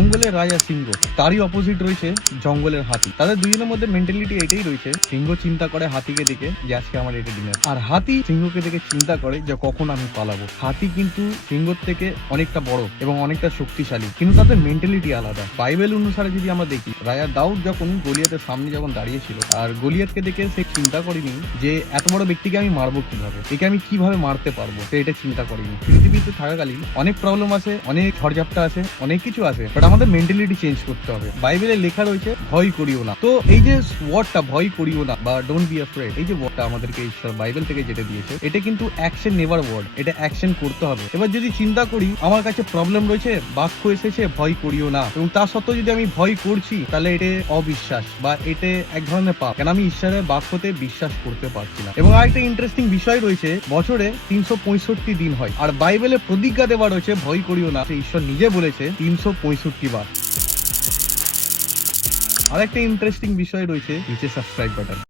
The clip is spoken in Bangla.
জঙ্গলের রাজা সিংহ, তারই অপোজিট রয়েছে জঙ্গলের হাতি। তাদের দুজনের মধ্যে মেন্টালিটি এটাই রয়েছে, সিংহ চিন্তা করে হাতিকে দেখে যে আজকে আমার এটা ডিনার, আর হাতি সিংহকে দেখে চিন্তা করে যে কখন আমি পালাবো। হাতি কিন্তু সিংহর থেকে অনেকটা বড় এবং অনেকটা শক্তিশালী, কিন্তু তাদের মেন্টালিটি আলাদা। বাইবেল অনুসারে যদি আমরা দেখি, রাজা দাউদ যখন গলিয়াতের সামনে যখন দাঁড়িয়েছিল, আর গলিয়াতকে দেখে সে চিন্তা করেনি যে এত বড় ব্যক্তিকে আমি মারবো কিভাবে, একে আমি কিভাবে মারতে পারবো, সে এটা চিন্তা করেনি। পৃথিবীতে থাকাকালীন অনেক প্রবলেম আছে, অনেক ঝড়ঝাপটা আছে, অনেক কিছু আছে, বাট আমাদের মেন্টালিটি চেঞ্জ করতে হবে। বাইবেলে লেখা রয়েছে ভয় করিও না। তো এই যে ওয়ার্ডটা ভয় করিও না বা ডোন্ট বি অ্যাফ্রেড, এই যে ওয়ার্ডটা আমাদেরকে ঈশ্বর বাইবেল থেকে যেটা দিয়েছে, এটা কিন্তু অ্যাকশন নেভার ওয়ার্ড, এটা অ্যাকশন করতে হবে। এবার যদি চিন্তা করি আমার কাছে প্রবলেম রয়েছে, বাক্য এসেছে ভয় করিও না, এবং তা সত্ত্বেও যদি আমি ভয় করছি, তাহলে এটা অবিশ্বাস বা এটা এক ধরনের পাপ, কেন আমি ঈশ্বরের বাক্যতে বিশ্বাস করতে পারছি না। এবং আরেকটা ইন্টারেস্টিং বিষয় রয়েছে, বছরে 365 দিন হয়, আর বাইবেলে প্রতিজ্ঞা দেওয়া রয়েছে ভয় করিও না, ঈশ্বর নিজে বলেছে 365 বার। আরেকটা ইন্টারেস্টিং বিষয় রয়েছে, নিচে সাবস্ক্রাইব বাটন।